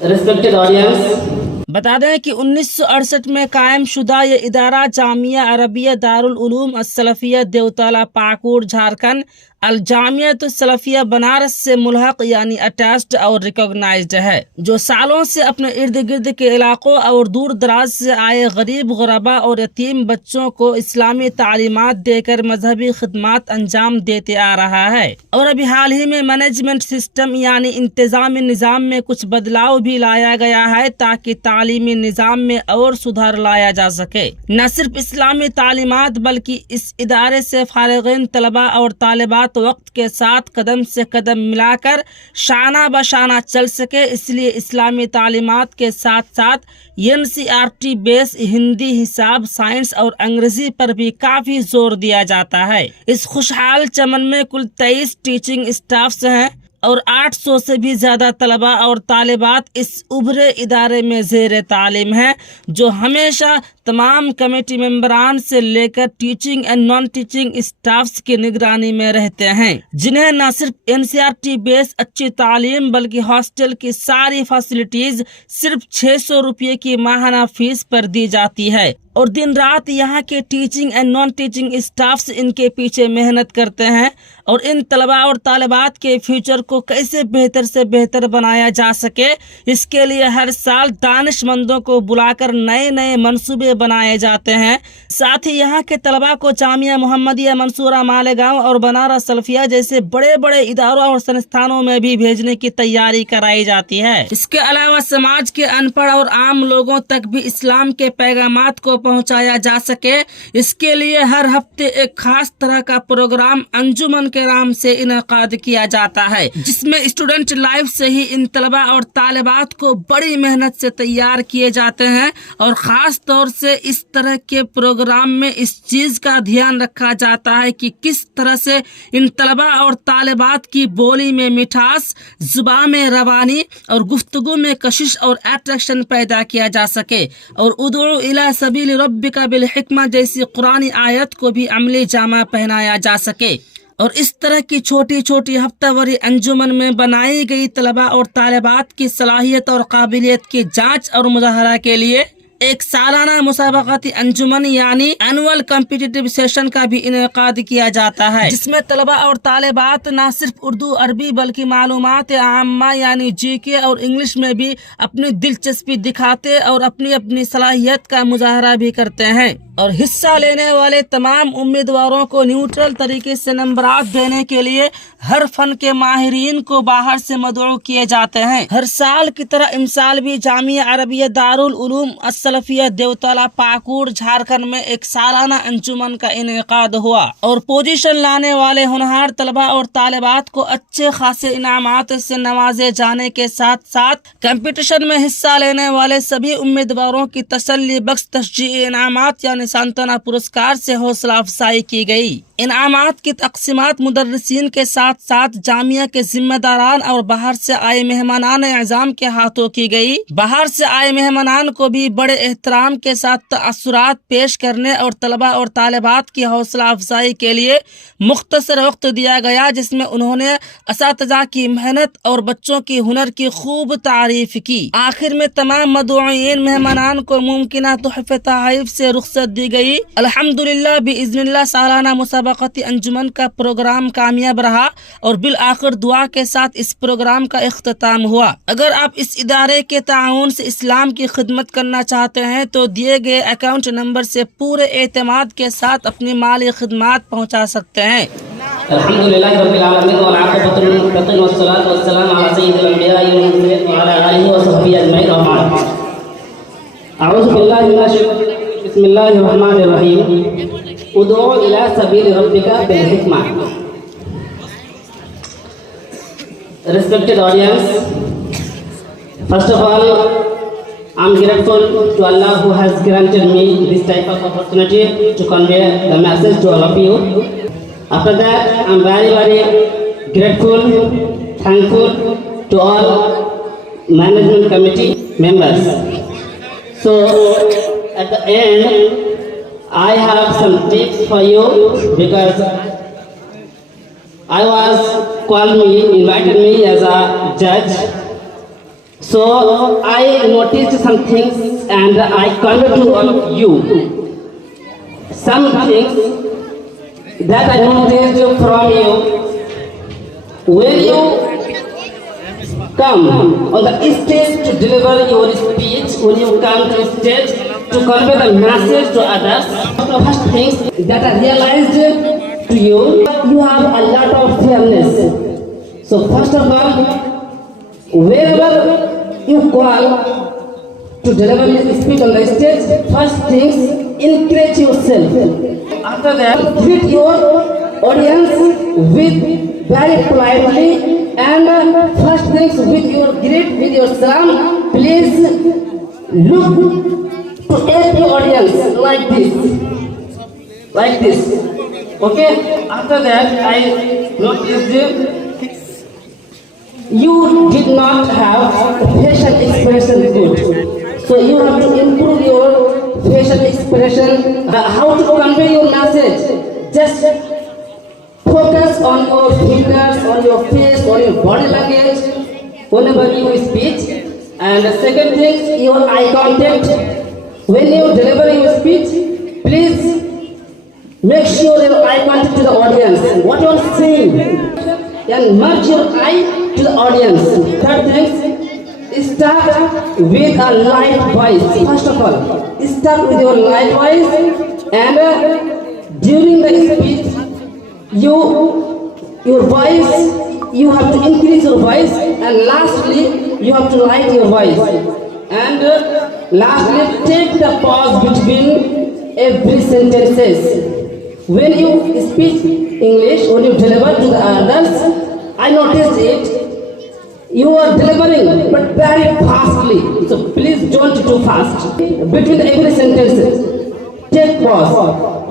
Respected audience, بتا دیں کہ 1968 میں قائم شدہ یہ ادارہ جامعہ عربیہ دارالعلوم السلفیہ دیوتالہ پاکور جھارکھنڈ الجامعۃ السلفیہ بنارس سے ملحق یعنی اٹیچڈ اور ریکگنائزڈ ہے، جو سالوں سے اپنے ارد گرد کے علاقوں اور دور دراز سے آئے غریب غربا اور یتیم بچوں کو اسلامی تعلیمات دے کر مذہبی خدمات انجام دیتے آ رہا ہے۔ اور ابھی حال ہی میں مینجمنٹ سسٹم یعنی انتظامی نظام میں کچھ بدلاؤ بھی لایا گیا ہے تاکہ تعلیمی نظام میں اور سدھار لایا جا سکے۔ نہ صرف اسلامی تعلیمات بلکہ اس ادارے سے فارغین طلباء اور طالبات وقت کے ساتھ قدم سے قدم ملا کر شانہ بشانہ چل سکے، اس لیے اسلامی تعلیمات کے ساتھ ساتھ NCERT بیس ہندی، حساب، سائنس اور انگریزی پر بھی کافی زور دیا جاتا ہے۔ اس خوشحال چمن میں کل 23 ٹیچنگ اسٹافس ہیں اور 800 سے بھی زیادہ طلباء اور طالبات اس ابھرے ادارے میں زیر تعلیم ہیں، جو ہمیشہ تمام کمیٹی ممبران سے لے کر teaching and non teaching staffs کی نگرانی میں رہتے ہیں، جنہیں نہ صرف NCERT بیس اچھی تعلیم بلکہ ہاسٹل کی ساری فیسلٹیز صرف 600 روپے کی ماہانہ فیس پر دی جاتی ہے، اور دن رات یہاں کے teaching and non teaching staffs ان کے پیچھے محنت کرتے ہیں اور ان طلباء اور طالبات کے فیوچر کو کیسے بہتر سے بہتر بنایا جا سکے، اس کے لیے ہر سال دانش مندوں کو بلا کر نئے نئے منصوبے بنائے جاتے ہیں۔ ساتھ ہی یہاں کے طلباء کو جامعہ محمدیہ منصورہ مالیگاؤں اور بنارس سلفیہ جیسے بڑے بڑے اداروں اور سنستھانوں میں بھی بھیجنے کی تیاری کرائی جاتی ہے۔ اس کے علاوہ سماج کے ان پڑھ اور عام لوگوں تک بھی اسلام کے پیغامات کو پہنچایا جا سکے، اس کے لیے ہر ہفتے ایک خاص طرح کا پروگرام انجمن کے نام سے انعقاد کیا جاتا ہے، جس میں اسٹوڈنٹ لائف سے ہی ان طلباء اور طالبات کو بڑی محنت سے تیار کیے جاتے ہیں، اور خاص طور سے اس طرح کے پروگرام میں اس چیز کا دھیان رکھا جاتا ہے کہ کس طرح سے ان طلباء اور طالبات کی بولی میں مٹھاس، زبان میں روانی اور گفتگو میں کشش اور اٹریکشن پیدا کیا جا سکے، اور ادعو الی سبیل ربک بالحکمہ جیسی قرآنی آیت کو بھی عملی جامہ پہنایا جا سکے۔ اور اس طرح کی چھوٹی چھوٹی ہفتہ واری انجمن میں بنائی گئی طلباء اور طالبات کی صلاحیت اور قابلیت کی جانچ اور مظاہرہ کے لیے ایک سالانہ مسابقاتی انجمن یعنی اینول کمپٹیٹیو سیشن کا بھی انعقاد کیا جاتا ہے، جس میں طلباء اور طالبات نہ صرف اردو عربی بلکہ معلومات عامہ یعنی GK اور انگلش میں بھی اپنی دلچسپی دکھاتے اور اپنی اپنی صلاحیت کا مظاہرہ بھی کرتے ہیں، اور حصہ لینے والے تمام امیدواروں کو نیوٹرل طریقے سے نمبرات دینے کے لیے ہر فن کے ماہرین کو باہر سے مدعو کیے جاتے ہیں۔ ہر سال کی طرح امسال بھی جامعہ عربیہ دارالعلوم السلفیہ دیوتالہ پاکور جھارکھنڈ میں ایک سالانہ انجمن کا انعقاد ہوا، اور پوزیشن لانے والے ہونہار طلباء اور طالبات کو اچھے خاصے انعامات سے نوازے جانے کے ساتھ ساتھ کمپٹیشن میں حصہ لینے والے سبھی امیدواروں کی تسلی بخش تشجیعی انعامات یعنی سانتونا پرسکار سے حوصلہ افزائی کی گئی۔ انعامات کی تقسیمات مدرسین کے ساتھ ساتھ جامعہ کے ذمہ داران اور باہر سے آئے مہمانان اعظام کے ہاتھوں کی گئی۔ باہر سے آئے مہمانان کو بھی بڑے احترام کے ساتھ تاثرات پیش کرنے اور طلباء اور طالبات کی حوصلہ افزائی کے لیے مختصر وقت دیا گیا، جس میں انہوں نے اساتذہ کی محنت اور بچوں کی ہنر کی خوب تعریف کی۔ آخر میں تمام مدعوئین مہمانان کو ممکنہ تحفے تحائف سے رخصت دی گئی۔ الحمدللہ باذن اللہ سالانہ مسابقاتی انجمن کا پروگرام کامیاب رہا اور بالآخر دعا کے ساتھ اس پروگرام کا اختتام ہوا۔ اگر آپ اس ادارے کے تعاون سے اسلام کی خدمت کرنا چاہتے ہیں تو دیے گئے اکاؤنٹ نمبر سے پورے اعتماد کے ساتھ اپنی مالی خدمات پہنچا سکتے ہیں۔ الحمدللہ رب العالمین والعاقبۃ للمتقین والصلاۃ والسلام علی سید الانبیاء والمرسلین وعلی آلہ وصحبہ اجمعین اما بعد۔ اعوذ باللہ من الشیطان الرجیم، بسم اللہ الرحمن الرحیم۔ ادعو الی سبیل ربک بالحکمہ۔ Respected audience, first of all, I'm grateful to Allah who has granted me this type of opportunity to convey the message to all of you. After that, I'm very, very grateful, thankful to all management committee members. So, at the end, I have some tips for you because invited me as a judge So I noticed some things and I convey to all of you. Some things that I noticed from you. When you come on the stage to deliver your speech, when you come to the stage to convey the message to others, the first things that I realized to you, you have a lot of fairness. So first of all, wherever you call to deliver your speech on the stage, first things, encourage yourself. After that, greet your audience with very politely, and first things with your greet with your salam. Please look to every audience like this. Okay. After that, I noticed you did not have facial expression good. So you have to improve your facial expression. How to convey your message? Just focus on your fingers, on your face, on your body language whenever you speak. And the second thing, your eye contact. When you deliver your speech, please make sure your eye contact to the audience. What you are saying, and merge your eye to the audience. Third thing, start with a light voice. First of all, start with your light voice, and during the speech, your voice, you have to increase your voice, and lastly, you have to light your voice. And lastly, take the pause between every sentences. When you speak English, when you deliver to the others, I noticed it, you are delivering but very fastly. So please don't do fast. Between every sentences, take pause.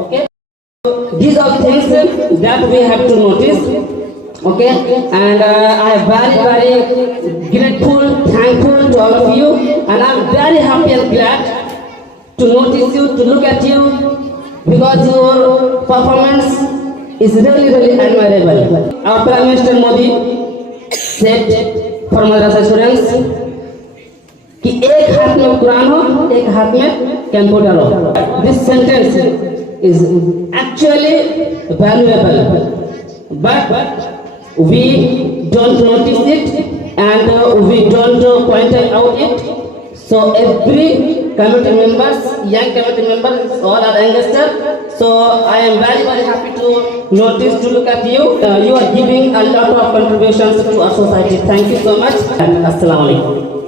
Okay. These are things that we have to notice. Okay. And I am very grateful, thankful to all of you, and I am very happy and glad to notice you, to look at you, because your performance is really admirable. Our Prime Minister Modi said for madrasa students कि एक हाथ में कुरान हो, एक हाथ में computer हो. This sentence is actually valuable, but we don't notice it, and we don't point out it. So every committee members, young committee members, all are youngsters. So I am very happy to notice, to look at you. You are giving a lot of contributions to our society. Thank you so much. And Assalamu alaikum.